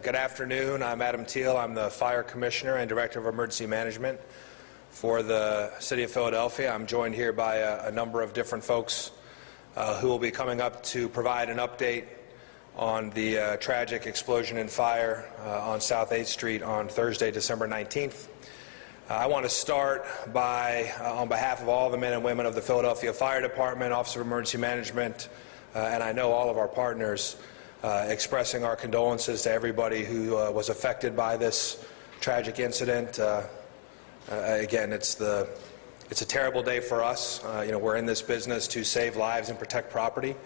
Good afternoon. I'm Adam Thiel. I'm the Fire Commissioner and Director of Emergency Management for the City of Philadelphia. I'm joined here by a number of different folks who will be coming up to provide an update on the tragic explosion and fire on South 8th Street on Thursday, December 19th. I want to start by, on behalf of all the men and women of the Philadelphia Fire Department, Office of Emergency Management, and I know all of our partners, expressing our condolences to everybody who was affected by this tragic incident. Again, it's a terrible day for us. We're in this business to save lives and protect property,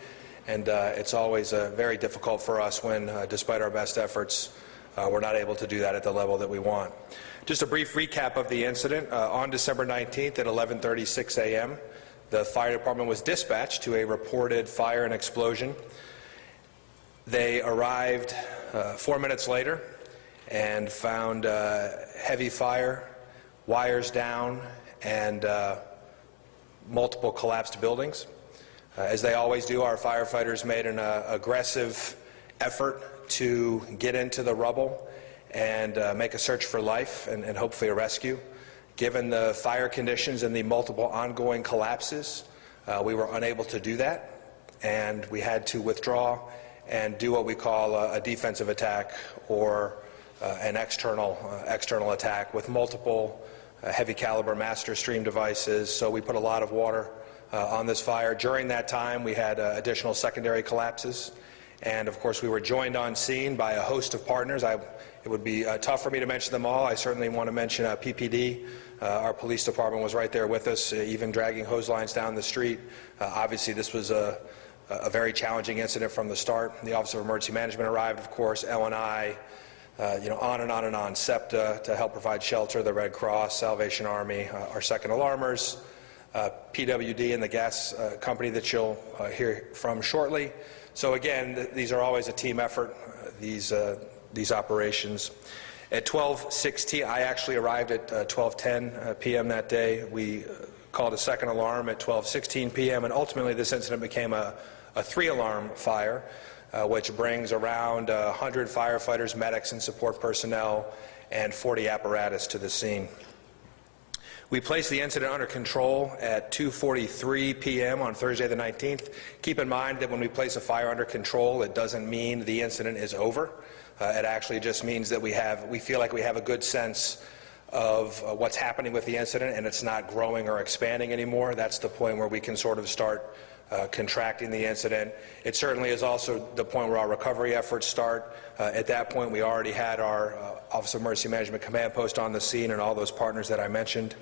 and it's always very difficult for us when, despite our best efforts, we're not able to do that at the level that we want. Just a brief recap of the incident. On December 19th at 11:36 a.m., the fire department was dispatched to a reported fire and explosion. They arrived 4 minutes later and found heavy fire, wires down, and multiple collapsed buildings. As they always do, our firefighters made an aggressive effort to get into the rubble and make a search for life and hopefully a rescue. Given the fire conditions and the multiple ongoing collapses, we were unable to do that, and we had to withdraw and do what we call a defensive attack, or an external attack with multiple heavy caliber master stream devices. So we put a lot of water on this fire. During that time, we had additional secondary collapses, and of course we were joined on scene by a host of partners. It would be tough for me to mention them all. I certainly want to mention PPD. Our police department was right there with us, even dragging hose lines down the street. Obviously this was a very challenging incident from the start. The Office of Emergency Management arrived, of course, L&I, on and on and on, SEPTA to help provide shelter, the Red Cross, Salvation Army, our second alarmers, PWD and the gas company that you'll hear from shortly. So again, these are always a team effort, these operations. At 12:16, I actually arrived at 12:10 p.m. that day. We called a second alarm at 12:16 p.m. and ultimately this incident became a 3-alarm fire, which brings around 100 firefighters, medics, and support personnel, and 40 apparatus to the scene. We placed the incident under control at 2:43 p.m. on Thursday the 19th. Keep in mind that when we place a fire under control, it doesn't mean the incident is over. It actually just means that we feel like we have a good sense of what's happening with the incident, and it's not growing or expanding anymore. That's the point where we can sort of start contracting the incident. It certainly is also the point where our recovery efforts start. At that point, we already had our Office of Emergency Management command post on the scene and all those partners that I mentioned.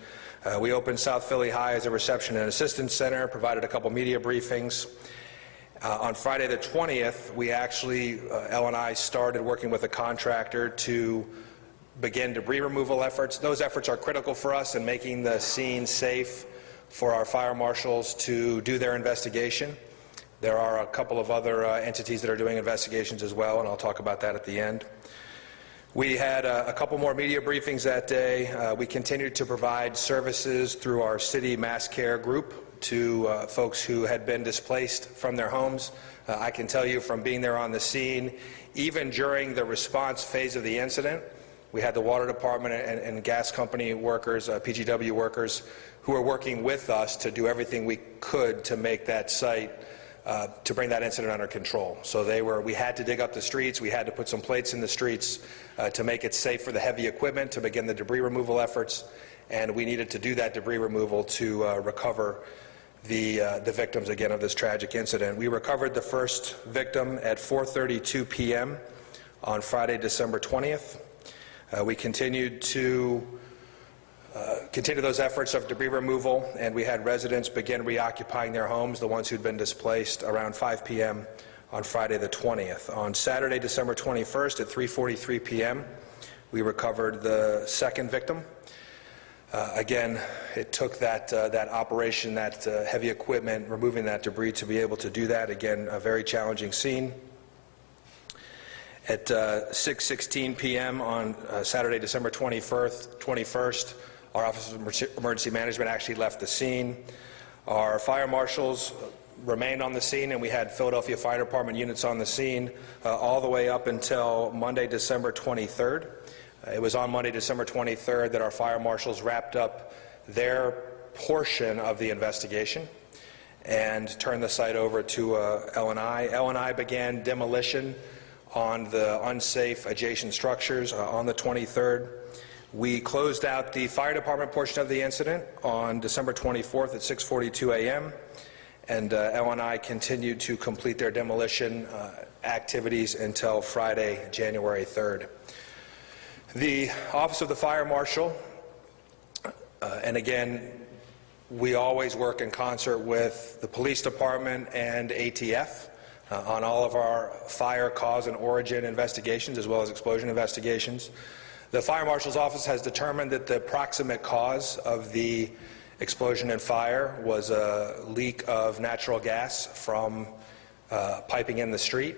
We opened South Philly High as a reception and assistance center, provided a couple media briefings. On Friday the 20th, we actually, L&I started working with a contractor to begin debris removal efforts. Those efforts are critical for us in making the scene safe for our fire marshals to do their investigation. There are a couple of other entities that are doing investigations as well, and I'll talk about that at the end. We had a couple more media briefings that day. We continued to provide services through our city mass care group to folks who had been displaced from their homes. I can tell you from being there on the scene, even during the response phase of the incident, we had the water department and gas company workers, PGW workers, who were working with us to do everything we could to make that site, to bring that incident under control. So we had to dig up the streets, we had to put some plates in the streets to make it safe for the heavy equipment to begin the debris removal efforts, and we needed to do that debris removal to recover the victims, again, of this tragic incident. We recovered the first victim at 4:32 p.m. on Friday, December 20th. We continued to continue those efforts of debris removal, and we had residents begin reoccupying their homes, the ones who'd been displaced, around 5 p.m. on Friday the 20th. On Saturday, December 21st at 3:43 p.m., we recovered the second victim. Again, it took that operation, that heavy equipment, removing that debris to be able to do that. Again, a very challenging scene. At 6:16 p.m. on Saturday, December 21st, our Office of Emergency Management actually left the scene. Our fire marshals remained on the scene, and we had Philadelphia Fire Department units on the scene all the way up until Monday, December 23rd. It was on Monday, December 23rd that our fire marshals wrapped up their portion of the investigation and turned the site over to L&I. L&I began demolition on the unsafe adjacent structures on the 23rd. We closed out the fire department portion of the incident on December 24th at 6:42 a.m. and L&I continued to complete their demolition activities until Friday, January 3rd. The Office of the Fire Marshal, and again, we always work in concert with the police department and ATF on all of our fire cause and origin investigations as well as explosion investigations. The Fire Marshal's Office has determined that the proximate cause of the explosion and fire was a leak of natural gas from piping in the street.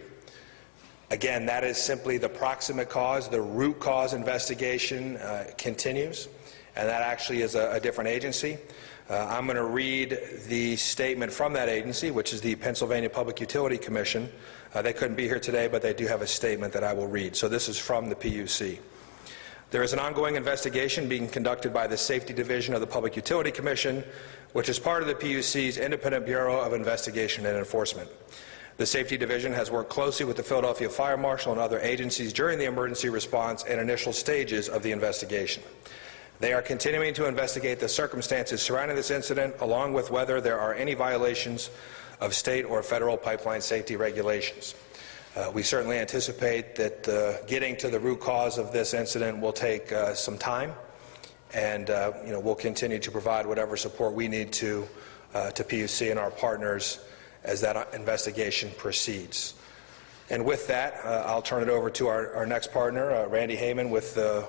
Again, that is simply the proximate cause. The root cause investigation continues, and that actually is a different agency. I'm going to read the statement from that agency, which is the Pennsylvania Public Utility Commission. They couldn't be here today, but they do have a statement that I will read. So this is from the PUC. There is an ongoing investigation being conducted by the Safety Division of the Public Utility Commission, which is part of the PUC's Independent Bureau of Investigation and Enforcement. The Safety Division has worked closely with the Philadelphia Fire Marshal and other agencies during the emergency response and initial stages of the investigation. They are continuing to investigate the circumstances surrounding this incident, along with whether there are any violations of state or federal pipeline safety regulations. We certainly anticipate that getting to the root cause of this incident will take some time, and we'll continue to provide whatever support we need to PUC and our partners as that investigation proceeds. And with that, I'll turn it over to our next partner, Randy Heyman with the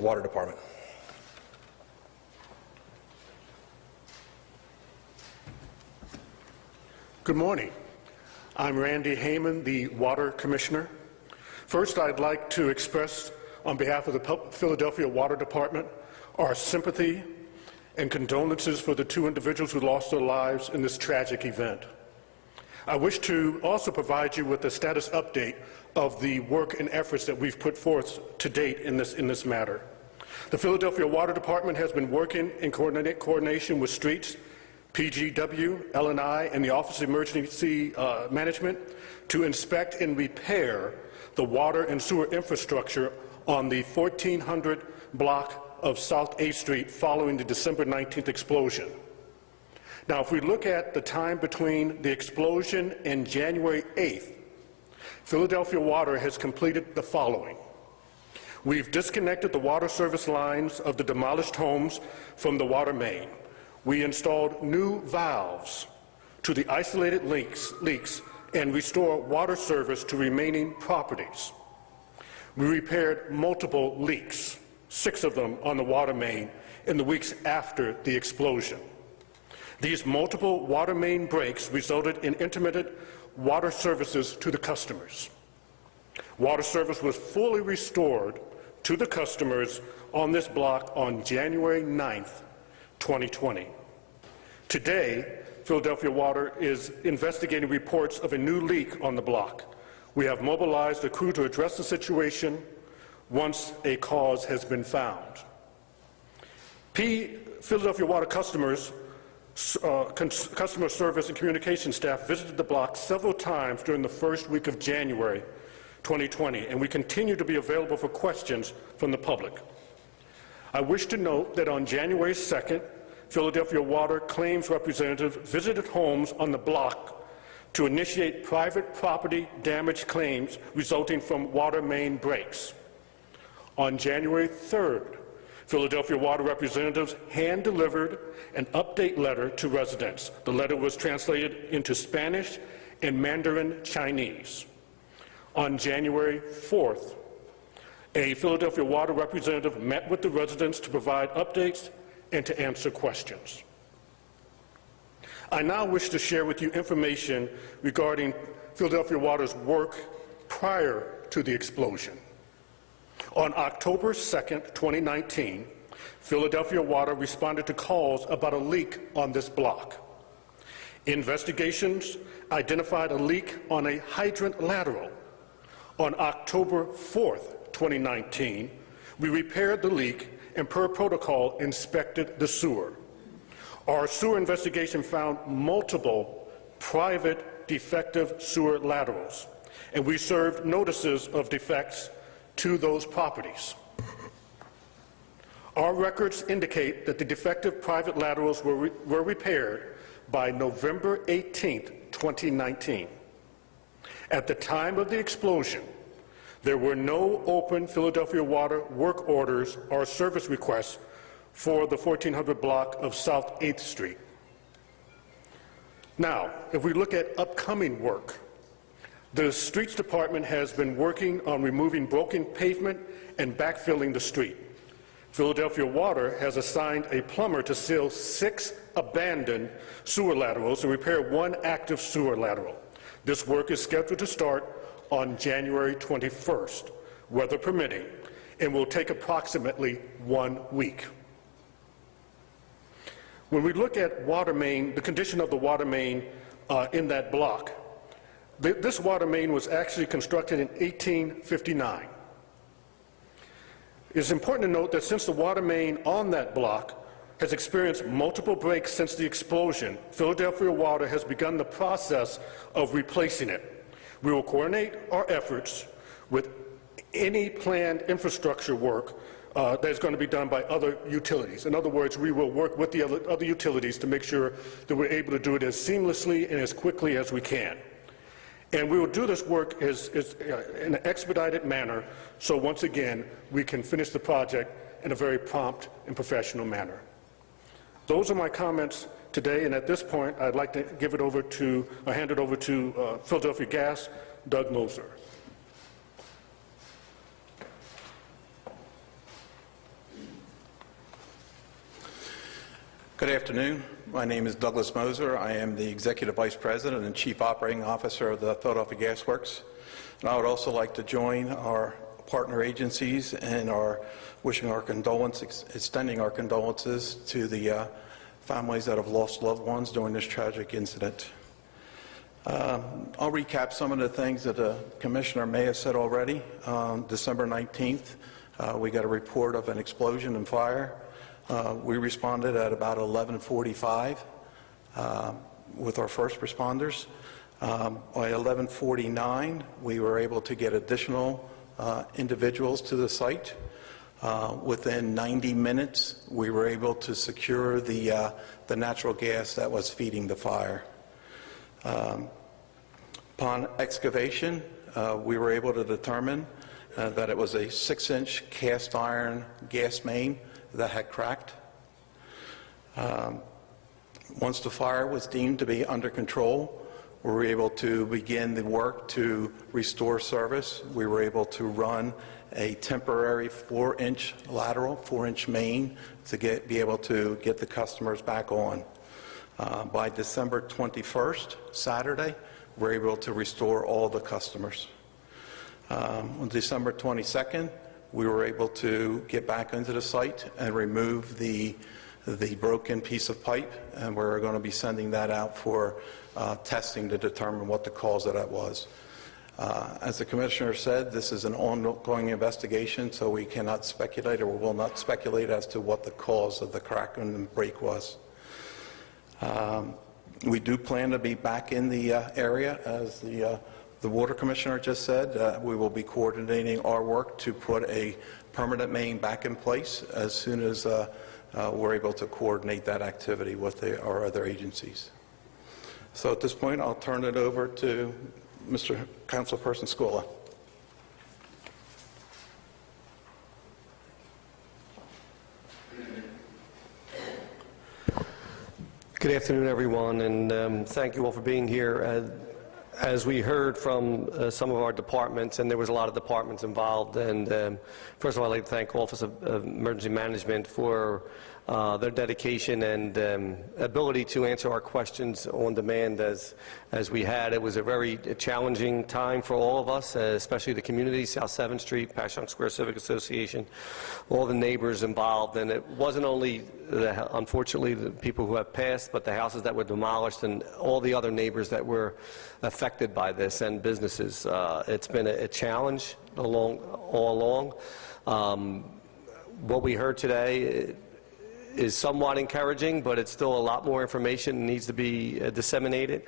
Water Department. Good morning. I'm Randy Heyman, the Water Commissioner. First, I'd like to express, on behalf of the Philadelphia Water Department, our sympathy and condolences for the two individuals who lost their lives in this tragic event. I wish to also provide you with a status update of the work and efforts that we've put forth to date in this matter. The Philadelphia Water Department has been working in coordination with Streets, PGW, L&I, and the Office of Emergency Management to inspect and repair the water and sewer infrastructure on the 1400 block of South 8th Street following the December 19th explosion. Now, if we look at the time between the explosion and January 8th, Philadelphia Water has completed the following. We've disconnected the water service lines of the demolished homes from the water main. We installed new valves to the isolated leaks and restore water service to remaining properties. We repaired multiple leaks, 6 of them on the water main, in the weeks after the explosion. These multiple water main breaks resulted in intermittent water services to the customers. Water service was fully restored to the customers on this block on January 9th, 2020. Today, Philadelphia Water is investigating reports of a new leak on the block. We have mobilized a crew to address the situation once a cause has been found. Philadelphia Water customers, customer service and communication staff visited the block several times during the first week of January 2020, and we continue to be available for questions from the public. I wish to note that on January 2nd, Philadelphia Water claims representative visited homes on the block to initiate private property damage claims resulting from water main breaks. On January 3rd, Philadelphia Water representatives hand-delivered an update letter to residents. The letter was translated into Spanish and Mandarin Chinese. On January 4th, a Philadelphia Water representative met with the residents to provide updates and to answer questions. I now wish to share with you information regarding Philadelphia Water's work prior to the explosion. On October 2nd, 2019, Philadelphia Water responded to calls about a leak on this block. Investigations identified a leak on a hydrant lateral. On October 4th, 2019, we repaired the leak and per protocol inspected the sewer. Our sewer investigation found multiple private defective sewer laterals, and we served notices of defects to those properties. Our records indicate that the defective private laterals were repaired by November 18th, 2019. At the time of the explosion, there were no open Philadelphia Water work orders or service requests for the 1400 block of South 8th Street. Now, if we look at upcoming work, the Streets Department has been working on removing broken pavement and backfilling the street. Philadelphia Water has assigned a plumber to seal 6 abandoned sewer laterals and repair 1 active sewer lateral. This work is scheduled to start on January 21st, weather permitting, and will take approximately 1 week. When we look at water main, the condition of the water main in that block, this water main was actually constructed in 1859. It's important to note that since the water main on that block has experienced multiple breaks since the explosion, Philadelphia Water has begun the process of replacing it. We will coordinate our efforts with any planned infrastructure work that is going to be done by other utilities. In other words, we will work with the other utilities to make sure that we're able to do it as seamlessly and as quickly as we can. And we will do this work in an expedited manner, so once again, we can finish the project in a very prompt and professional manner. Those are my comments today, and at this point, I'd like to hand it over to Philadelphia Gas, Doug Moser. Good afternoon. My name is Douglas Moser. I am the Executive Vice President and Chief Operating Officer of the Philadelphia Gas Works. And I would also like to join our partner agencies in our extending our condolences to the families that have lost loved ones during this tragic incident. I'll recap some of the things that the Commissioner may have said already. On December 19th, we got a report of an explosion and fire. We responded at about 11:45 with our first responders. By 11:49, we were able to get additional individuals to the site. Within 90 minutes, we were able to secure the natural gas that was feeding the fire. Upon excavation, we were able to determine that it was a 6-inch cast iron gas main that had cracked. Once the fire was deemed to be under control, we were able to begin the work to restore service. We were able to run a temporary 4-inch lateral, 4-inch main to be able to get the customers back on. By December 21st, Saturday, we were able to restore all the customers. On December 22nd, we were able to get back into the site and remove the broken piece of pipe, and we're going to be sending that out for testing to determine what the cause of that was. As the Commissioner said, this is an ongoing investigation, so we cannot speculate or will not speculate as to what the cause of the crack and break was. We do plan to be back in the area, as the Water Commissioner just said. We will be coordinating our work to put a permanent main back in place as soon as we're able to coordinate that activity with our other agencies. So at this point, I'll turn it over to Mr. Councilperson Scola. Good afternoon, everyone, and thank you all for being here. As we heard from some of our departments, and there was a lot of departments involved, and first of all, I'd like to thank Office of Emergency Management for their dedication and ability to answer our questions on demand as we had. It was a very challenging time for all of us, especially the community, South 7th Street, Passyunk Square Civic Association, all the neighbors involved. And it wasn't only, unfortunately, the people who have passed, but the houses that were demolished and all the other neighbors that were affected by this and businesses. It's been a challenge all along. What we heard today is somewhat encouraging, but it's still a lot more information that needs to be disseminated.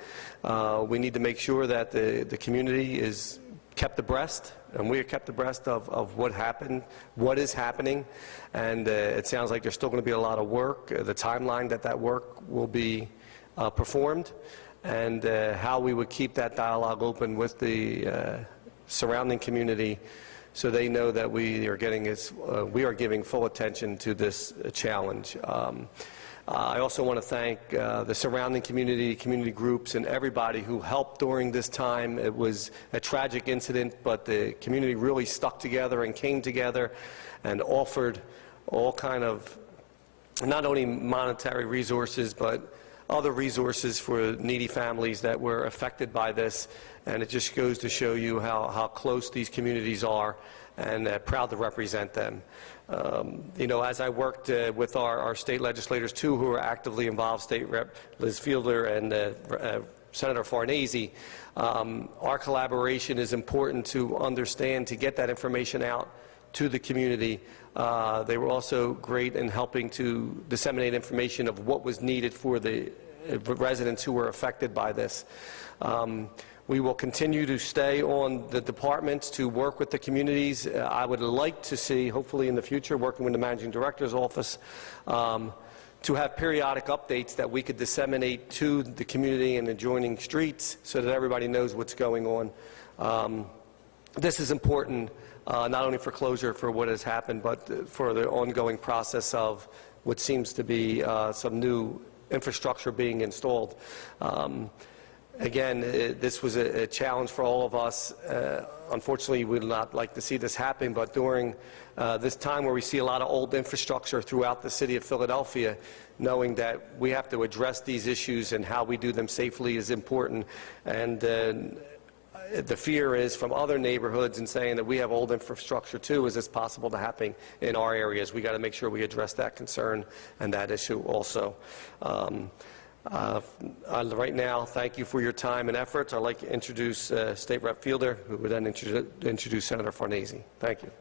We need to make sure that the community is kept abreast, and we are kept abreast of what happened, what is happening, and it sounds like there's still going to be a lot of work. The timeline that work will be performed, and how we would keep that dialogue open with the surrounding community, so they know that we are giving full attention to this challenge. I also want to thank the surrounding community groups, and everybody who helped during this time. It was a tragic incident, but the community really stuck together and came together and offered all kind of not only monetary resources, but other resources for needy families that were affected by this. And it just goes to show you how close these communities are, and proud to represent them. As I worked with our state legislators, too, who are actively involved, State Rep. Liz Fielder and Senator Farnese, our collaboration is important to understand, to get that information out to the community. They were also great in helping to disseminate information of what was needed for the residents who were affected by this. We will continue to stay on the departments to work with the communities. I would like to see, hopefully in the future, working with the Managing Director's office, to have periodic updates that we could disseminate to the community and adjoining streets so that everybody knows what's going on. This is important, not only for closure for what has happened, but for the ongoing process of what seems to be some new infrastructure being installed. Again, this was a challenge for all of us. Unfortunately, we would not like to see this happen, but during this time where we see a lot of old infrastructure throughout the city of Philadelphia, knowing that we have to address these issues and how we do them safely is important. And the fear is from other neighborhoods and saying that we have old infrastructure too. Is this possible to happen in our areas? We got to make sure we address that concern and that issue also. Right now, thank you for your time and efforts. I'd like to introduce State Rep. Fielder, who would then introduce Senator Farnese. Thank you.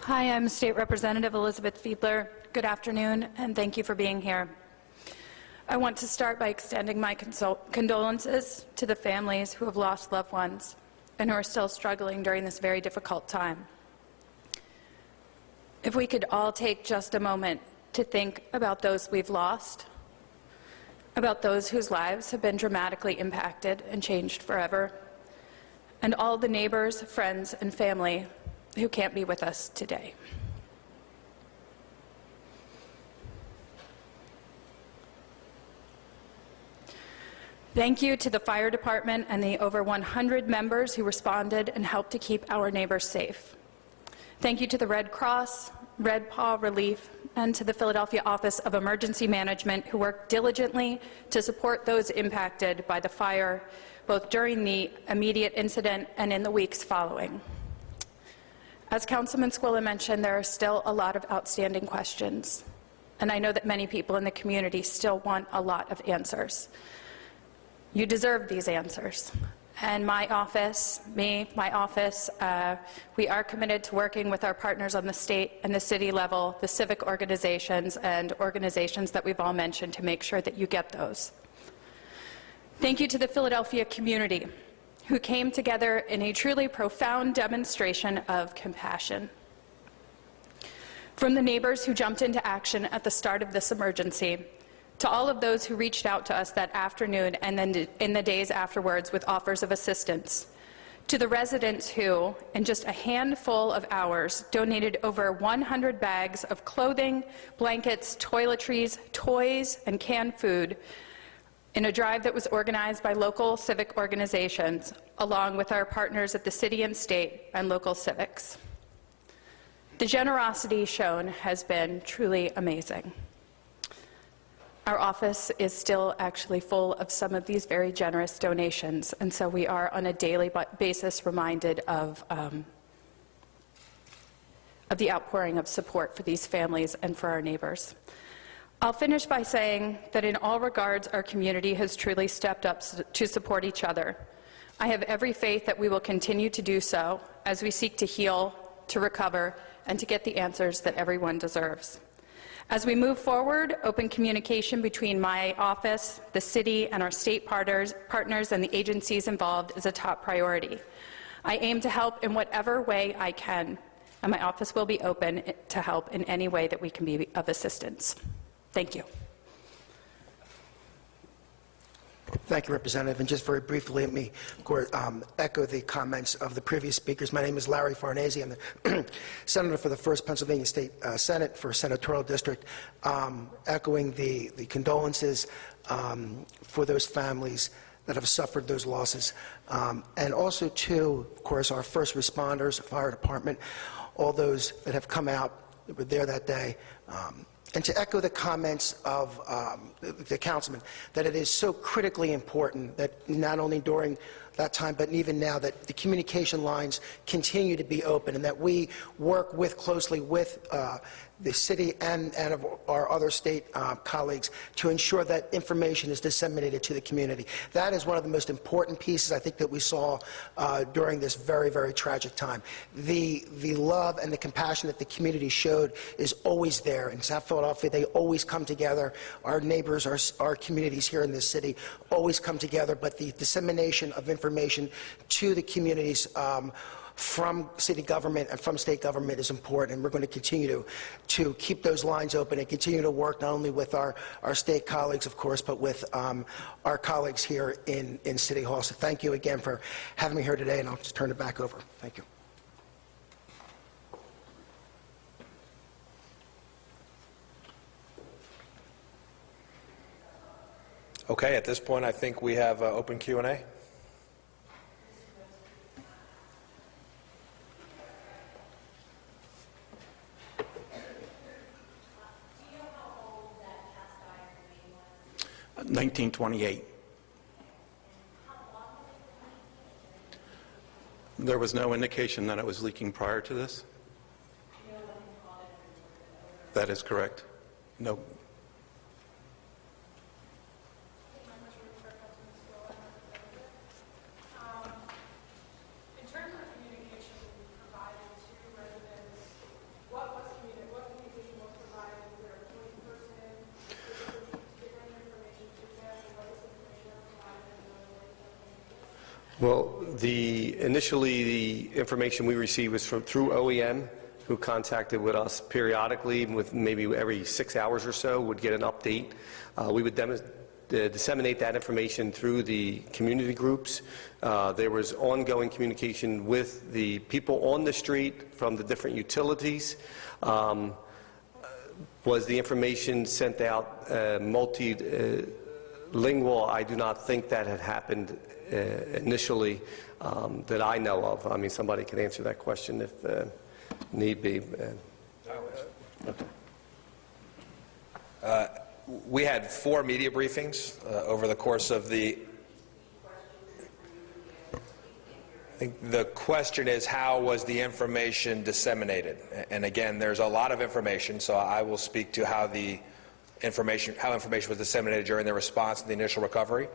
Hi, I'm State Representative Elizabeth Fiedler. Good afternoon, and thank you for being here. I want to start by extending my condolences to the families who have lost loved ones and who are still struggling during this very difficult time. If we could all take just a moment to think about those we've lost, about those whose lives have been dramatically impacted and changed forever, and all the neighbors, friends, and family who can't be with us today. Thank you to the fire department and the over 100 members who responded and helped to keep our neighbors safe. Thank you to the Red Cross, Red Paw Relief, and to the Philadelphia Office of Emergency Management, who worked diligently to support those impacted by the fire, both during the immediate incident and in the weeks following. As Councilman Squilla mentioned, there are still a lot of outstanding questions, and I know that many people in the community still want a lot of answers. You deserve these answers. And my office, we are committed to working with our partners on the state and the city level, the civic organizations and organizations that we've all mentioned, to make sure that you get those. Thank you to the Philadelphia community, who came together in a truly profound demonstration of compassion. From the neighbors who jumped into action at the start of this emergency, to all of those who reached out to us that afternoon and then in the days afterwards with offers of assistance, to the residents who, in just a handful of hours, donated over 100 bags of clothing, blankets, toiletries, toys, and canned food, in a drive that was organized by local civic organizations, along with our partners at the city and state and local civics. The generosity shown has been truly amazing. Our office is still actually full of some of these very generous donations, and so we are on a daily basis reminded of the outpouring of support for these families and for our neighbors. I'll finish by saying that in all regards, our community has truly stepped up to support each other. I have every faith that we will continue to do so as we seek to heal, to recover, and to get the answers that everyone deserves. As we move forward, open communication between my office, the city, and our state partners and the agencies involved is a top priority. I aim to help in whatever way I can, and my office will be open to help in any way that we can be of assistance. Thank you. Thank you, Representative. And just very briefly, let me echo the comments of the previous speakers. My name is Larry Farnese. I'm the Senator for the 1st Pennsylvania State Senate for Senatorial District, echoing the condolences for those families that have suffered those losses. And also, too, of course, our first responders, fire department, all those that have come out that were there that day. And to echo the comments of the councilman, that it is so critically important that not only during that time, but even now, that the communication lines continue to be open and that we work closely with the city and of our other state colleagues to ensure that information is disseminated to the community. That is one of the most important pieces, I think, that we saw during this very, very tragic time. The love and the compassion that the community showed is always there. In South Philadelphia, they always come together. Our neighbors, our communities here in this city always come together, but the dissemination of information to the communities from city government and from state government is important, and we're going to continue to keep those lines open and continue to work not only with our state colleagues, of course, but with our colleagues here in City Hall. So thank you again for having me here today, and I'll just turn it back over. Thank you. Okay, at this point, I think we have open Q&A. Do you know how old that cast iron was? 1928. There was no indication that it was leaking prior to this? That is correct. No. In terms of communication provided to residents, what communication was provided? Was there a point person? Was there different information to them? What was the information provided? Well, initially, the information we received was through OEM, who contacted with us periodically, with maybe every 6 hours or so, would get an update. We would disseminate that information through the community groups. There was ongoing communication with the people on the street from the different utilities. Was the information sent out multilingual? I do not think that had happened initially that I know of. I mean, somebody can answer that question if need be. Okay. We had 4 media briefings over the course of the... I think the question is, how was the information disseminated? And again, there's a lot of information, so I will speak to how information was disseminated during the response to the initial recovery.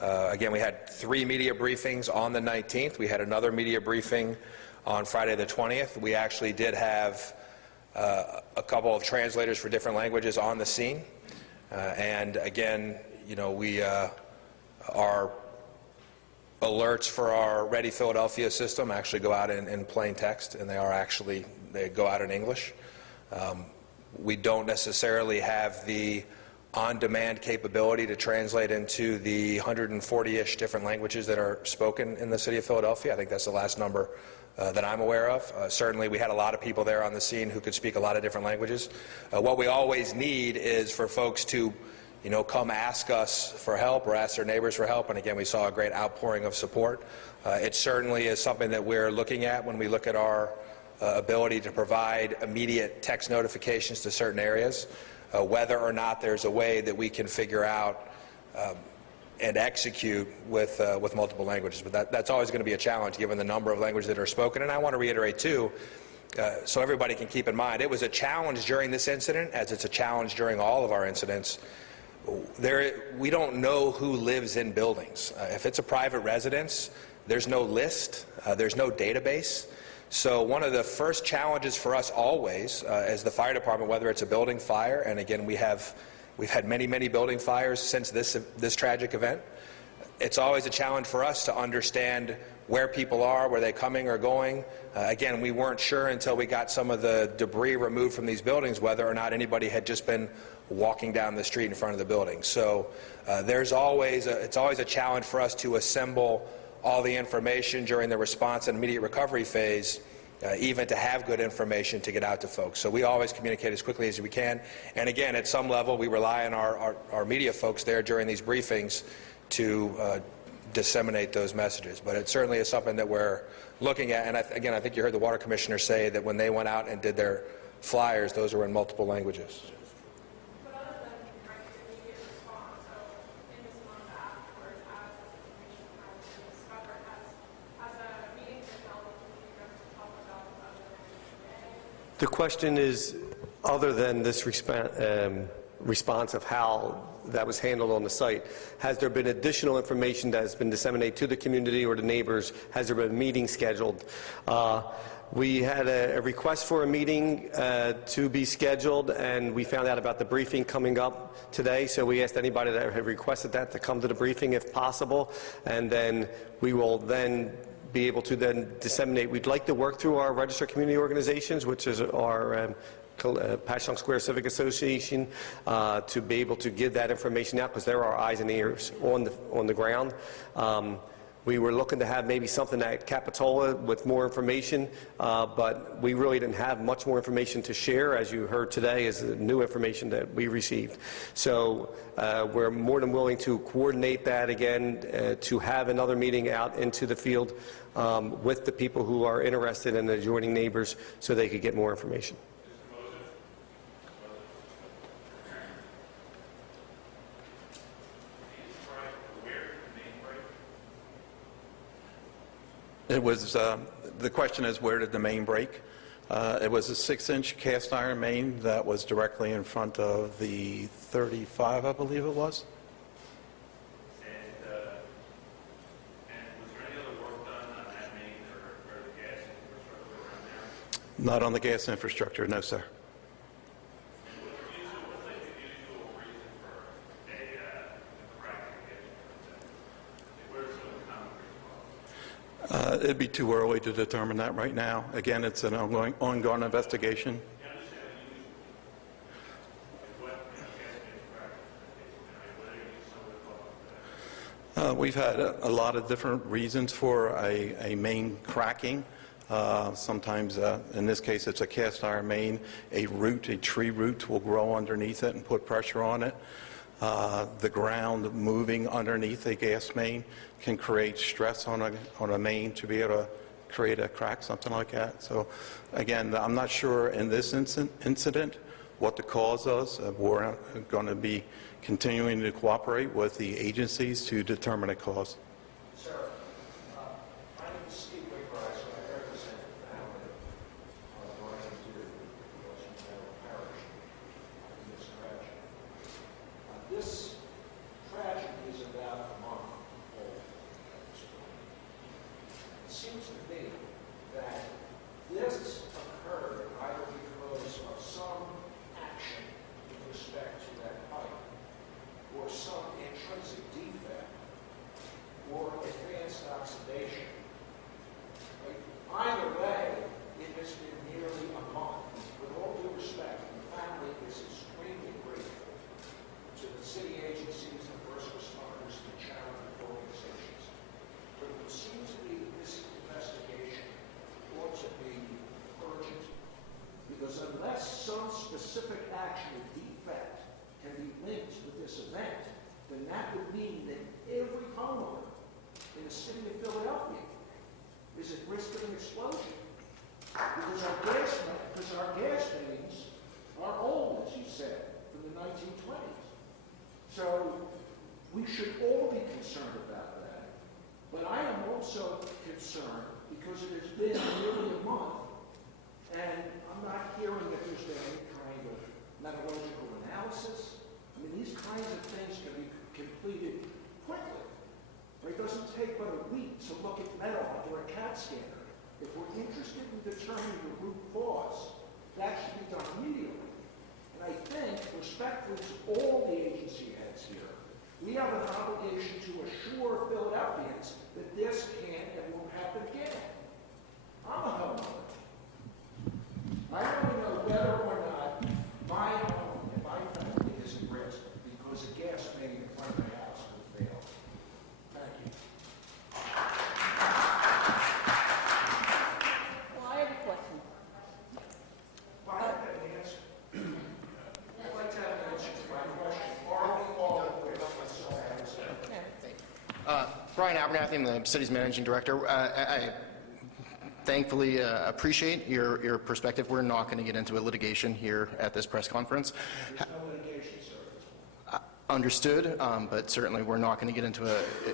Again, we had 3 media briefings on the 19th. We had another media briefing on Friday the 20th. We actually did have a couple of translators for different languages on the scene. And again, you know, our alerts for our Ready Philadelphia system actually go out in plain text, and they go out in English. We don't necessarily have the on-demand capability to translate into the 140-ish different languages that are spoken in the city of Philadelphia. I think that's the last number that I'm aware of. Certainly, we had a lot of people there on the scene who could speak a lot of different languages. What we always need is for folks to come ask us for help or ask their neighbors for help. And again, we saw a great outpouring of support. It certainly is something that we're looking at when we look at our ability to provide immediate text notifications to certain areas, whether or not there's a way that we can figure out and execute with multiple languages. But that's always going to be a challenge given the number of languages that are spoken. And I want to reiterate, too, so everybody can keep in mind, it was a challenge during this incident, as it's a challenge during all of our incidents. We don't know who lives in buildings. If it's a private residence, there's no list, there's no database. So one of the first challenges for us always, as the fire department, whether it's a building fire, and again, we've had many, many building fires since this tragic event. It's always a challenge for us to understand where people are, where they're coming or going. Again, we weren't sure until we got some of the debris removed from these buildings whether or not anybody had just been walking down the street in front of the building. So it's always a challenge for us to assemble all the information during the response and immediate recovery phase, even to have good information to get out to folks. So we always communicate as quickly as we can. And again, at some level, we rely on our media folks there during these briefings to disseminate those messages. But it certainly is something that we're looking at. And again, I think you heard the water commissioner say that when they went out and did their flyers, those were in multiple languages. But other than immediate response, so in this month afterwards, as this information has been discovered, has a meeting been held with you guys to talk about this other than The question is, other than this response of how that was handled on the site, has there been additional information that has been disseminated to the community or the neighbors? Has there been a meeting scheduled? We had a request for a meeting to be scheduled, and we found out about the briefing coming up today, so we asked anybody that had requested that to come to the briefing if possible, and then we will then be able to then disseminate. We'd like to work through our registered community organizations, which is our Passyunk Square Civic Association, to be able to give that information out, because they're our eyes and ears on the ground. We were looking to have maybe something at Capitola with more information, but we really didn't have much more information to share. As you heard today, is the new information that we received. So we're more than willing to coordinate that again, to have another meeting out into the field with the people who are interested in the adjoining neighbors so they could get more information. It was, the question is, where did the main break? It was a 6-inch cast iron main that was directly in front of the 35, I believe it was. And was there any other work done on that main or the gas infrastructure around there? Not on the gas infrastructure, no, sir. What's the usual reason for a crack in the gas infrastructure? Where's some of the common reasons? It'd be too early to determine that right now. Again, it's an ongoing investigation. We've had a lot of different reasons for a main cracking. Sometimes, in this case, it's a cast iron main. A tree root will grow underneath it and put pressure on it. The ground moving underneath a gas main can create stress on a main to be able to create a crack, something like that. So, again, I'm not sure in this incident what the cause was. We're going to be continuing to cooperate with the agencies to determine a cause. Sir, my name is Steve Wigrice, and I represent the family of Brian Deere, Washington Parish, in this tragedy. This tragedy is about a month old at this point. It seems to me that this occurred either because of some action with respect to that pipe, or some intrinsic defect, or in the city of Philadelphia is at risk of an explosion. Because our gas mains are old, as you said, from the 1920s. So we should all be concerned about that. But I am also concerned because it has been nearly a month, and I'm not hearing that there's been any kind of metallurgical analysis. I mean, these kinds of things can be completed quickly. It doesn't take but a week to look at metal under a CAT scanner. If we're interested in determining the root cause, that should be done immediately. And I think, respectfully to all the agency heads here, we have an obligation to assure Philadelphians that this can't and won't happen again. I'm a homeowner. I want to know whether or not my home and my family is at risk because a gas main in front of my house will fail. Thank you. Well, I have a question. If I have an answer, I'd like to have an answer to my question. Are we all at risk? Brian Abernathy, I'm the city's managing director. I thankfully appreciate your perspective. We're not going to get into a litigation here at this press conference. There's no litigation, sir. Understood, but certainly we're not going to get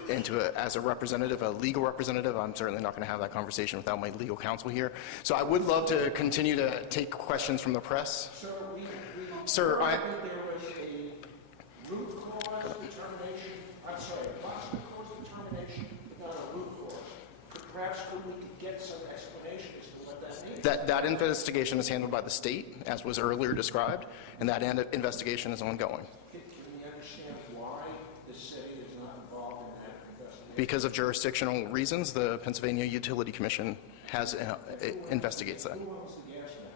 into as a representative, a legal representative. I'm certainly not going to have that conversation without my legal counsel here. So I would love to continue to take questions from the press. Sir, there was a root cause determination, I'm sorry, a possible cause determination, but not a root cause. Perhaps we could get some explanation as to what that means. That investigation is handled by the state, as was earlier described, and that investigation is ongoing. Can we understand why the city is not involved in that investigation? Because of jurisdictional reasons, the Pennsylvania Utility Commission has investigates that. Who owns the gas main?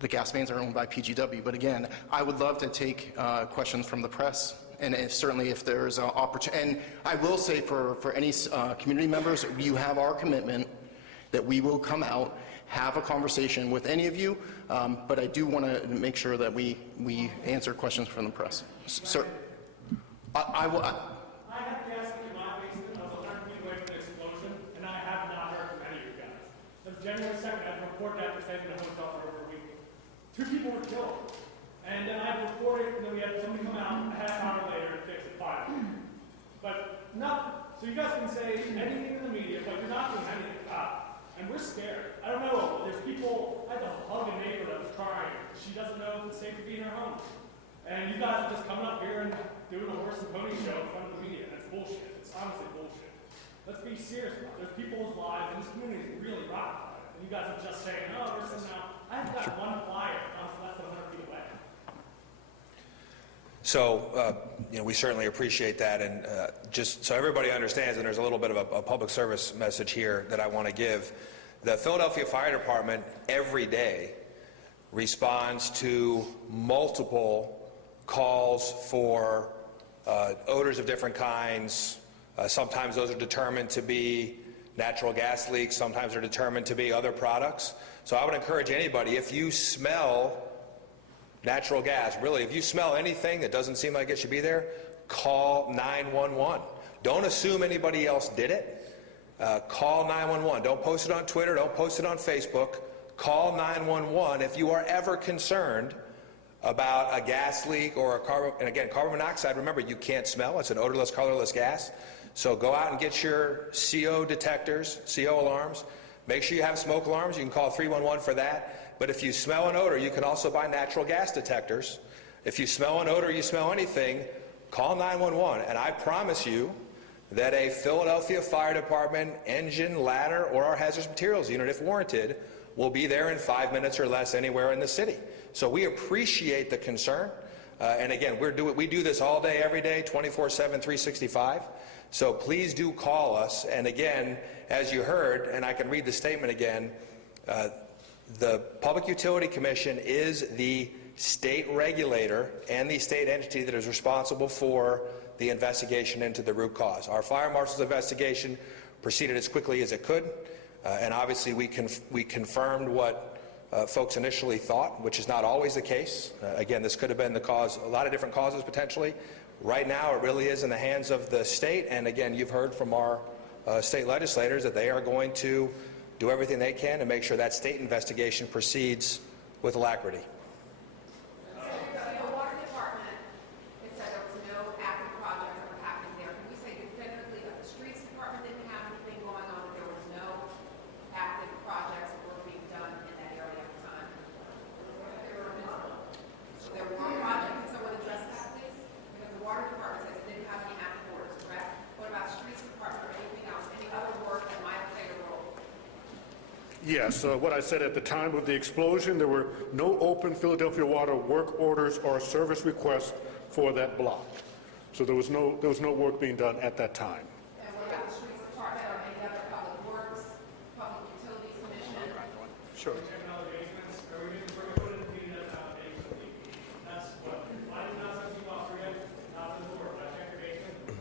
The gas mains are owned by PGW, but again, I would love to take questions from the press, and certainly if there's an opportunity. And I will say for any community members, you have our commitment that we will come out, have a conversation with any of you, but I do want to make sure that we answer questions from the press. Sir, I will. I have gas in my basement. I was 100 feet away from the explosion, and I have not heard from any of you guys. On January 2nd, I reported after staying in a hotel for over a week. 2 people were killed. And then I reported, and then we had somebody come out a half hour later and fix it finally. But nothing. So you guys can say anything in the media, but you're not doing anything about it. And we're scared. I don't know. There's people, I had to hug a neighbor that was crying. She doesn't know if it's safe to be in her home. And you guys are just coming up here and doing a horse and pony show in front of the media. That's bullshit. It's honestly bullshit. Let's be serious about it. There's people's lives, and this community is really rotten about it. And you guys are just saying, oh, listen now. I have got one flyer. I was less than 100 feet away. So, we certainly appreciate that, and just so everybody understands, and there's a little bit of a public service message here that I want to give. The Philadelphia Fire Department every day responds to multiple calls for odors of different kinds. Sometimes those are determined to be natural gas leaks. Sometimes they're determined to be other products. So I would encourage anybody, if you smell natural gas, really, if you smell anything that doesn't seem like it should be there, call 911. Don't assume anybody else did it. Call 911. Don't post it on Twitter. Don't post it on Facebook. Call 911 if you are ever concerned about a gas leak or a carbon, and again, carbon monoxide, remember, you can't smell. It's an odorless, colorless gas. So go out and get your CO detectors, CO alarms. Make sure you have smoke alarms. You can call 311 for that. But if you smell an odor, you can also buy natural gas detectors. If you smell an odor, you smell anything, call 911. And I promise you that a Philadelphia Fire Department engine, ladder, or our hazardous materials unit, if warranted, will be there in 5 minutes or less anywhere in the city. So we appreciate the concern. And again, we do this all day, every day, 24/7, 365. So please do call us. And again, as you heard, and I can read the statement again, the Public Utility Commission is the state regulator and the state entity that is responsible for the investigation into the root cause. Our fire marshal's investigation proceeded as quickly as it could, and obviously we confirmed what folks initially thought, which is not always the case. Again, this could have been the cause, a lot of different causes potentially. Right now, it really is in the hands of the state, and again, you've heard from our state legislators that they are going to do everything they can to make sure that state investigation proceeds with alacrity. The water department, it said there was no active projects that were happening there. Can we say definitively that the streets department didn't have anything going on, that there was no active projects that were being done in that area at the time? There were projects, can someone address that, please? Because the water department says it didn't have any active orders, correct? What about streets department or anything else, any other work that might have played a role? Yes, what I said at the time of the explosion, there were no open Philadelphia Water work orders or service requests for that block. So there was no work being done at that time. And what about the streets department or any other public works, public utilities commission? Sure. Checking all the basements, or we didn't put it in the foundation leak. That's what, I did not send you off for yet, not in the work, I checked your basement.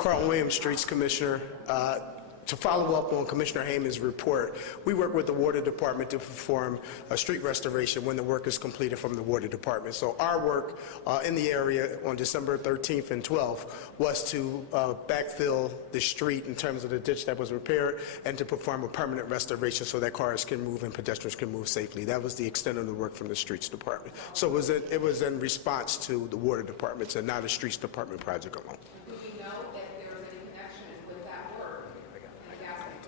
Carlton Williams, Streets Commissioner. To follow up on Commissioner Hayman's report, we work with the Water Department to perform a street restoration when the work is completed from the Water Department. So our work in the area on December 13th and 12th was to backfill the street in terms of the ditch that was repaired and to perform a permanent restoration so that cars can move and pedestrians can move safely. That was the extent of the work from the Streets Department. So it was in response to the Water Department and not a Streets Department project alone. Do we know if there was any connection with that work and the gas main?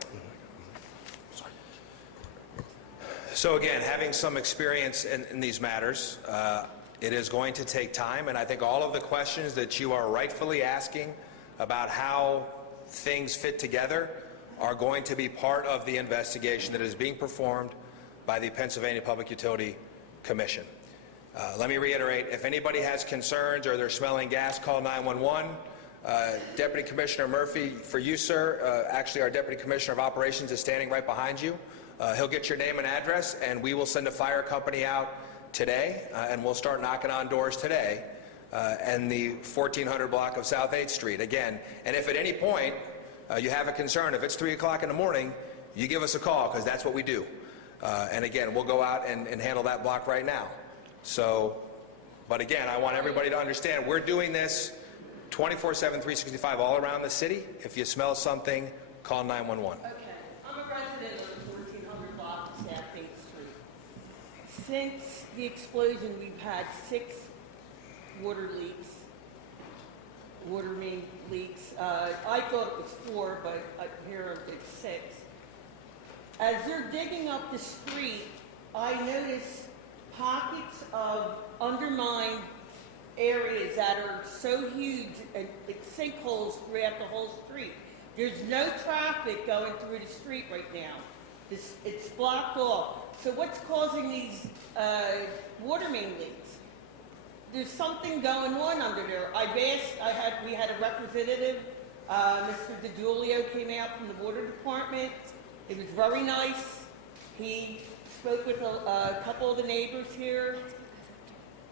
So again, having some experience in these matters, it is going to take time, and I think all of the questions that you are rightfully asking about how things fit together are going to be part of the investigation that is being performed by the Pennsylvania Public Utility Commission. Let me reiterate, if anybody has concerns or they're smelling gas, call 911. Deputy Commissioner Murphy, for you, sir, actually our Deputy Commissioner of Operations is standing right behind you. He'll get your name and address, and we will send a fire company out today, and we'll start knocking on doors today and the 1400 block of South 8th Street. Again, and if at any point you have a concern, if it's 3 o'clock in the morning, you give us a call, because that's what we do. And again, we'll go out and handle that block right now. So, but again, I want everybody to understand, we're doing this 24/7, 365 all around the city. If you smell something, call 911. Okay, I'm a resident of the 1400 block of South 8th Street. Since the explosion, we've had 6 water leaks, water main leaks. I thought it was 4, but I hear it's 6. As they're digging up the street, I notice pockets of undermined areas that are so huge and like sinkholes throughout the whole street. There's no traffic going through the street right now. It's blocked off. So what's causing these water main leaks? There's something going on under there. We had a representative, Mr. DiGiulio came out from the water department. It was very nice. He spoke with a couple of the neighbors here,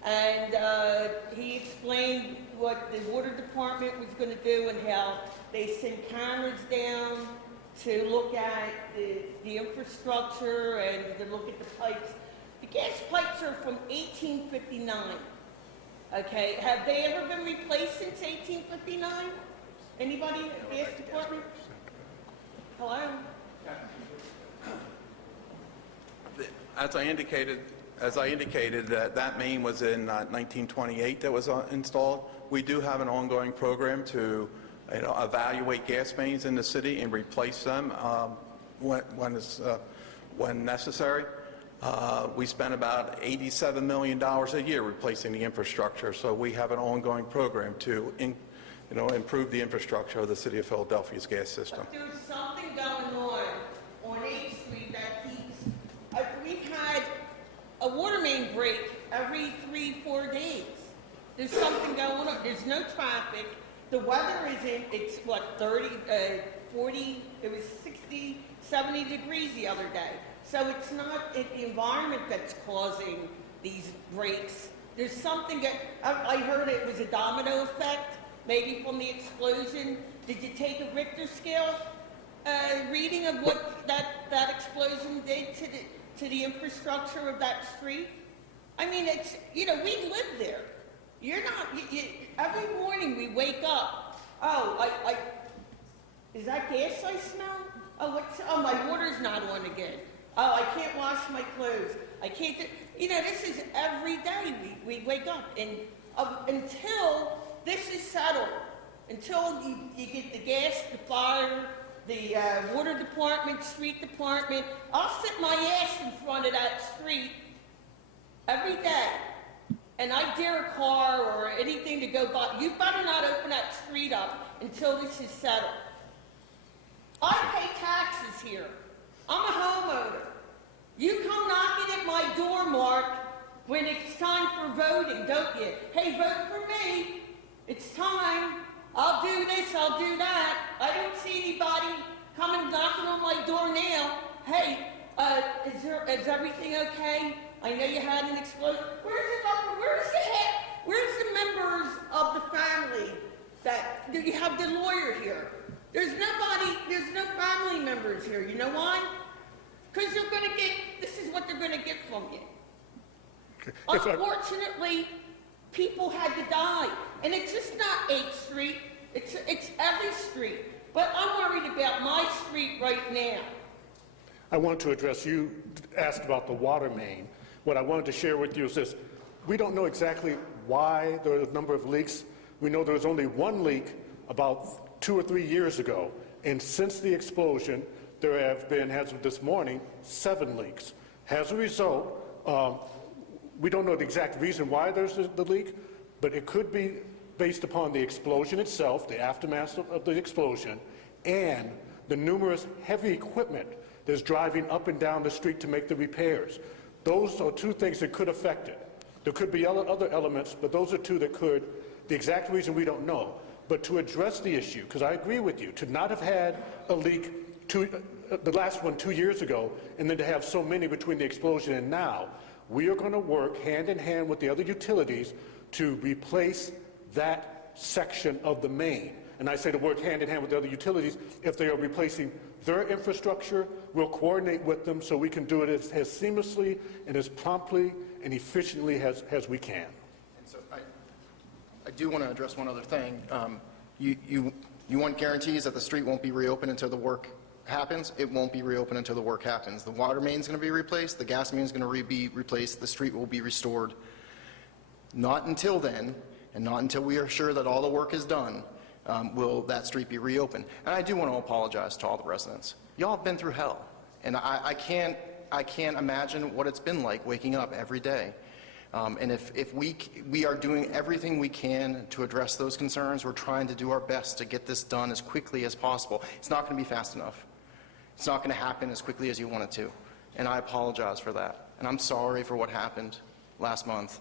and he explained what the water department was going to do and how they send cameras down to look at the infrastructure and to look at the pipes. The gas pipes are from 1859. Okay, have they ever been replaced since 1859? Anybody, gas department? Hello? As I indicated, that main was in 1928 that was installed. We do have an ongoing program to evaluate gas mains in the city and replace them when necessary. We spend about $87 million a year replacing the infrastructure, so we have an ongoing program to improve the infrastructure of the city of Philadelphia's gas system. But there's something going on 8th Street that keeps, we've had a water main break every 3-4 days. There's something going on. There's no traffic. The weather isn't, it's what, 40, it was 60, 70 degrees the other day. So it's not the environment that's causing these breaks. There's something that, I heard it was a domino effect, maybe from the explosion. Did you take a Richter scale reading of what that explosion did to the infrastructure of that street? I mean, it's, we live there. You're not, every morning we wake up, Is that gas I smell? Oh, my water's not on again. Oh, I can't wash my clothes. I can't do, this is every day we wake up. And until this is settled, until you get the gas, the fire, the water department, street department, I'll sit my ass in front of that street every day. And I dare a car or anything to go by. You better not open that street up until this is settled. I pay taxes here. I'm a homeowner. You come knocking at my door, Mark, when it's time for voting, don't you? Hey, vote for me. It's time. I'll do this, I'll do that. I don't see anybody coming knocking on my door now. Hey, is everything okay? I know you had an explosion. Where's the members of the family do you have the lawyer here? There's no family members here. You know why? Because this is what they're gonna get from you. Unfortunately, people had to die. And it's just not 8th Street, it's every street. But I'm worried about my street right now. I want to address, you asked about the water main. What I wanted to share with you is this. We don't know exactly why there are a number of leaks. We know there was only one leak about 2 or 3 years ago. And since the explosion, there have been, as of this morning, 7 leaks. As a result, we don't know the exact reason why there's the leak, but it could be based upon the explosion itself, the aftermath of the explosion, and the numerous heavy equipment that's driving up and down the street to make the repairs. Those are 2 things that could affect it. There could be other elements, but those are 2 that could. The exact reason we don't know. But to address the issue, because I agree with you, to not have had a leak, the last one 2 years ago, and then to have so many between the explosion and now, we are going to work hand in hand with the other utilities to replace that section of the main. And I say to work hand in hand with the other utilities. If they are replacing their infrastructure, we'll coordinate with them so we can do it as seamlessly and as promptly and efficiently as we can. And so I do want to address one other thing. You want guarantees that the street won't be reopened until the work happens? It won't be reopened until the work happens. The water main's going to be replaced, the gas main's going to be replaced, the street will be restored. Not until then, and not until we are sure that all the work is done, will that street be reopened. And I do want to apologize to all the residents. Y'all have been through hell, and I can't imagine what it's been like waking up every day. And if we are doing everything we can to address those concerns, we're trying to do our best to get this done as quickly as possible. It's not going to be fast enough. It's not going to happen as quickly as you want it to. And I apologize for that. And I'm sorry for what happened last month.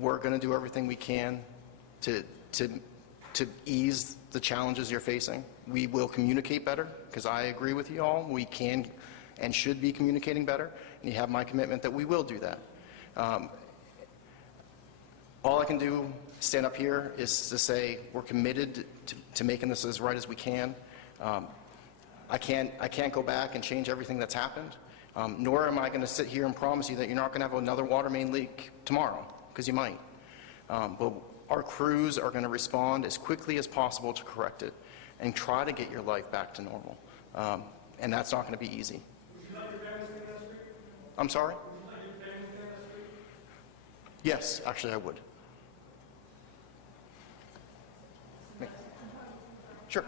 We're going to do everything we can to ease the challenges you're facing. We will communicate better, because I agree with you all. We can and should be communicating better. And you have my commitment that we will do that. All I can do, stand up here, is to say we're committed to making this as right as we can. I can't go back and change everything that's happened, nor am I going to sit here and promise you that you're not going to have another water main leak tomorrow, because you might. But our crews are going to respond as quickly as possible to correct it and try to get your life back to normal. And that's not going to be easy. I'm sorry? Yes, actually I would. Sure. I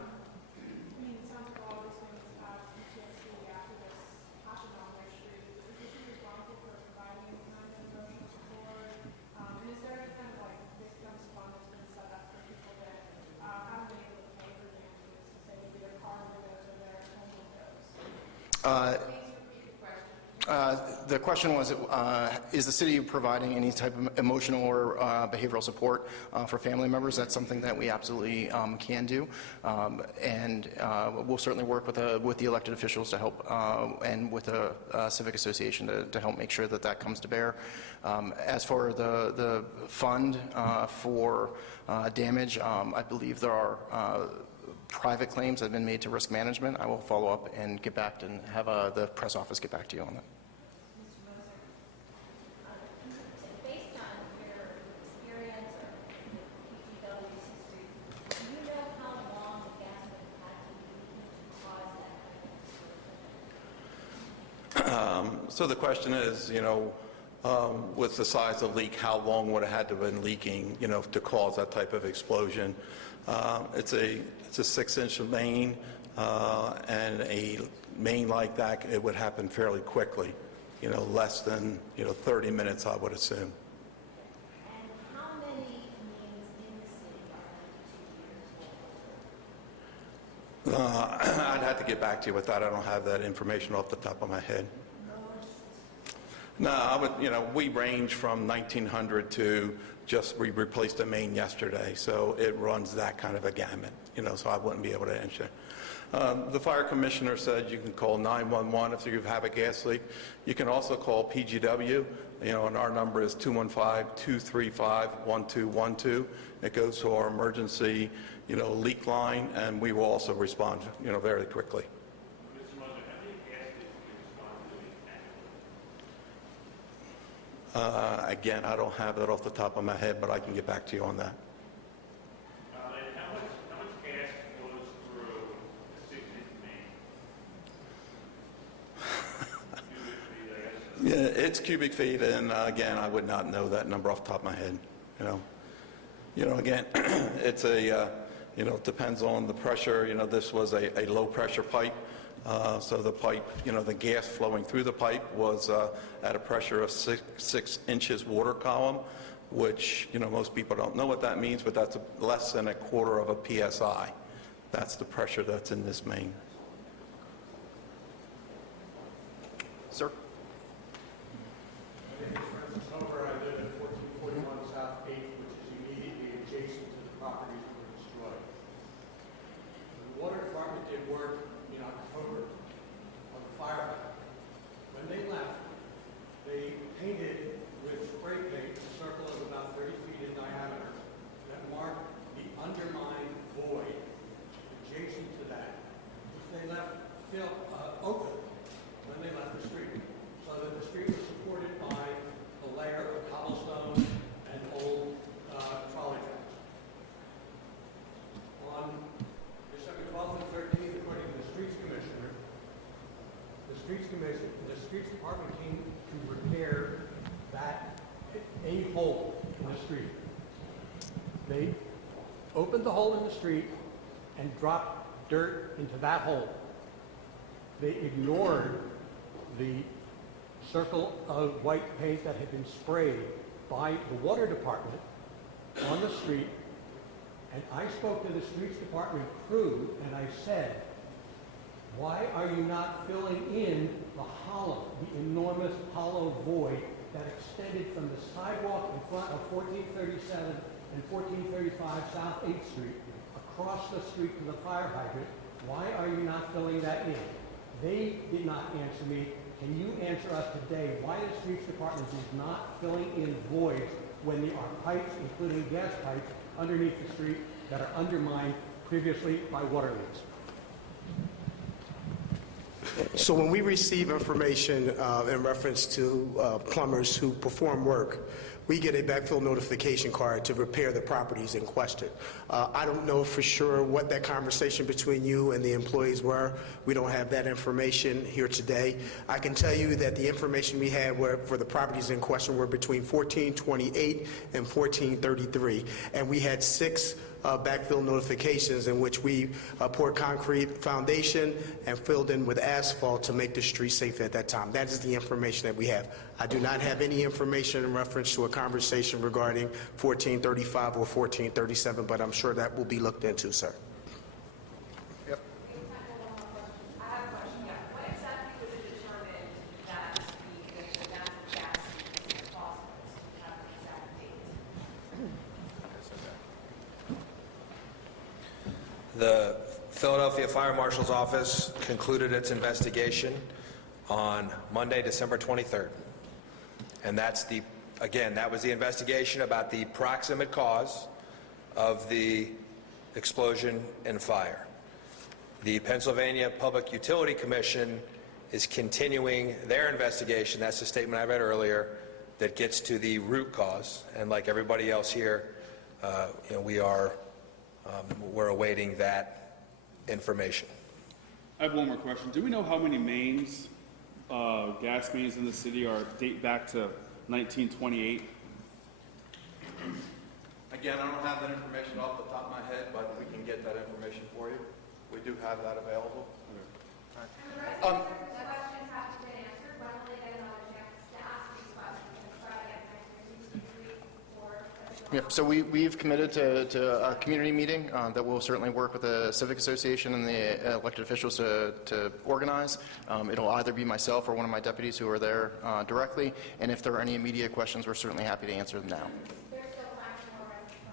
mean, it sounds like all these things have PTSD after this happened on their street. Is the city responsible for providing any kind of emotional support? And is there any kind of like victims fund that's been set up for people that haven't been able to pay for damages to say maybe their car windows or their home windows? The question was, is the city providing any type of emotional or behavioral support for family members? That's something that we absolutely can do, and we'll certainly work with the elected officials to help, and with the civic association to help make sure that that comes to bear. As for the fund for damage, I believe there are private claims that have been made to risk management. I will follow up and get back and have the press office get back to you on that. Based on your experience or PGW's history, do you know how long the gas main had to be So the question is, with the size of the leak, how long would it have to have been leaking, to cause that type of explosion? It's a 6-inch main, and a main like that, it would happen fairly quickly, less than, 30 minutes, I would assume. And how many names in the city are 2 years old? I'd have to get back to you with that. I don't have that information off the top of my head. No, I would, we range from 1900 to we replaced a main yesterday, so it runs that kind of a gamut, so I wouldn't be able to answer. The fire commissioner said you can call 911 if you have a gas leak. You can also call PGW, and our number is 215-235-1212. It goes to our emergency, leak line, and we will also respond, very quickly. Again, I don't have that off the top of my head, but I can get back to you on that. And how much gas goes through the 6-inch main? Yeah, it's cubic feet, and again, I would not know that number off the top of my head. Again, it's it depends on the pressure. This was a low pressure pipe, so the pipe, the gas flowing through the pipe was at a pressure of 6 inches water column, which most people don't know what that means, but that's less than 1/4 of a psi. That's the pressure that's in this main. Sir? My name is Francis Homer. I live at 1441 South 8th, which is immediately adjacent to the properties that were destroyed. The water department did work in October on the fire hydrant. When they left, they painted with spray paint a circle of about 30 feet in diameter that marked the undermined void adjacent to that, which they left open when they left the street, so that the street was supported by a layer of cobblestone and old trolley tracks. On December 12th and 13th, according to the streets commissioner, the streets department came to repair a hole in the street. They opened the hole in the street and dropped dirt into that hole. They ignored the circle of white paint that had been sprayed by the water department on the street, and I spoke to the streets department crew and I said, why are you not filling in the hollow, the enormous hollow void that extended from the sidewalk in front of 1437 and 1435 South 8th Street across the street to the fire hydrant? Why are you not filling that in? They did not answer me. Can you answer us today why the streets department is not filling in voids when there are pipes, including gas pipes, underneath the street that are undermined previously by water leaks? So when we receive information in reference to plumbers who perform work, we get a backfill notification card to repair the properties in question. I don't know for sure what that conversation between you and the employees were. We don't have that information here today. I can tell you that the information we had for the properties in question were between 1428 and 1433, and we had 6 backfill notifications in which we poured concrete foundation and filled in with asphalt to make the street safe at that time. That is the information that we have. I do not have any information in reference to a conversation regarding 1435 or 1437, but I'm sure that will be looked into, sir. I have a question, yeah. When exactly was it determined that the natural gas is phosphorus? Do you have an exact date? The Philadelphia Fire Marshal's Office concluded its investigation on Monday, December 23rd. And that was the investigation about the proximate cause of the explosion and fire. The Pennsylvania Public Utility Commission is continuing their investigation. That's the statement I read earlier that gets to the root cause. And like everybody else here, we're awaiting that information. I have one more question. Do we know how many mains gas mains in the city date back to 1928. Again, I don't have that information off the top of my head, but we can get that information for you. We do have that available. The questions have been answered. When will they get another chance to ask these questions and try to get an answer? Yep, so we've committed to a community meeting that we'll certainly work with the Civic Association and the elected officials to organize. It'll either be myself or one of my deputies who are there directly, and if there are any immediate questions, we're certainly happy to answer them now. There's still time for more questions.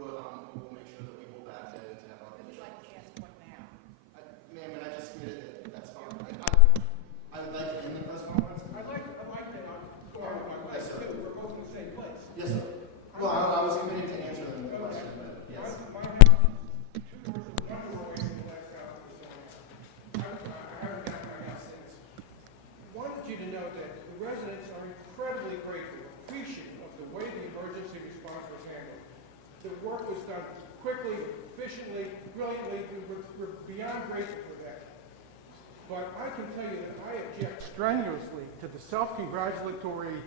We'll make sure that we hold back to have our... Would you like to ask one now? Ma'am, and I just committed that, that's fine. I would like to end the press conference. I'd like to, Yes, sir. we're both in the same place. Yes, sir. Well, I was committed to answer them the question, but yes. My house is 2 doors, 1 door away from the last house that was going on. I haven't gotten my house since. Wanted you to know that the residents are incredibly grateful, appreciative of the way the emergency response was handled. The work was done quickly, efficiently, brilliantly. We're beyond grateful for that. But I can tell you that I object strenuously to the self-congratulatory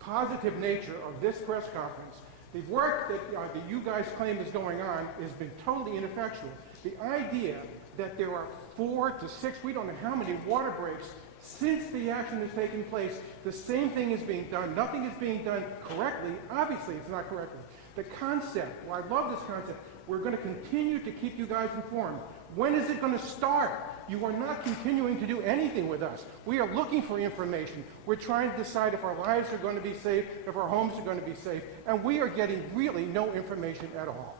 positive nature of this press conference. The work that you guys claim is going on has been totally ineffectual. The idea that there are 4 to 6, we don't know how many water breaks since the action has taken place, the same thing is being done. Nothing is being done correctly. Obviously, it's not correctly. The concept, well, I love this concept. We're going to continue to keep you guys informed. When is it going to start? You are not continuing to do anything with us. We are looking for information. We're trying to decide if our lives are going to be safe, if our homes are going to be safe, and we are getting really no information at all.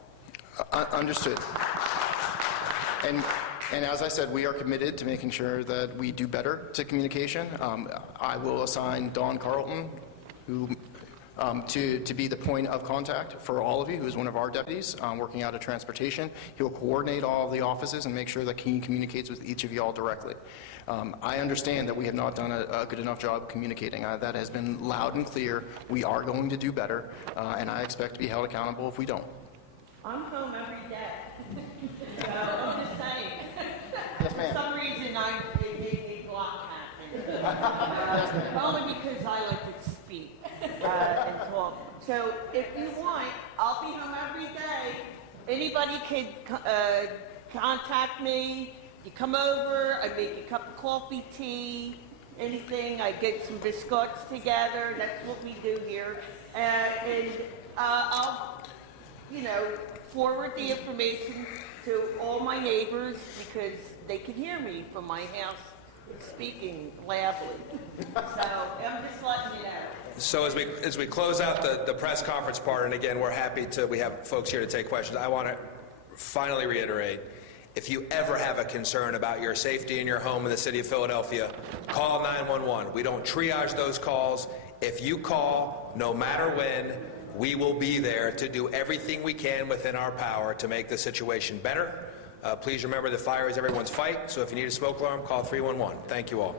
Understood. And as I said, we are committed to making sure that we do better to communication. I will assign Dawn Carlton, who to be the point of contact for all of you, who is one of our deputies working out of transportation. He will coordinate all of the offices and make sure that he communicates with each of you all directly. I understand that we have not done a good enough job communicating. That has been loud and clear. We are going to do better, and I expect to be held accountable if we don't. I'm home every day. So I'm just saying. Yes, ma'am. For some reason, it made me block happen. Only because I like to speak and talk. So if you want, I'll be home every day. Anybody can contact me. You come over, I make a cup of coffee, tea, anything. I get some biscuits together. That's what we do here. And I'll, forward the information to all my neighbors because they can hear me from my house speaking loudly. So I'm just letting you know. So as we close out the press conference part, and again, we have folks here to take questions, I want to finally reiterate, if you ever have a concern about your safety in your home in the city of Philadelphia, call 911. We don't triage those calls. If you call, no matter when, we will be there to do everything we can within our power to make the situation better. Please remember that fire is everyone's fight, so if you need a smoke alarm, call 311. Thank you all.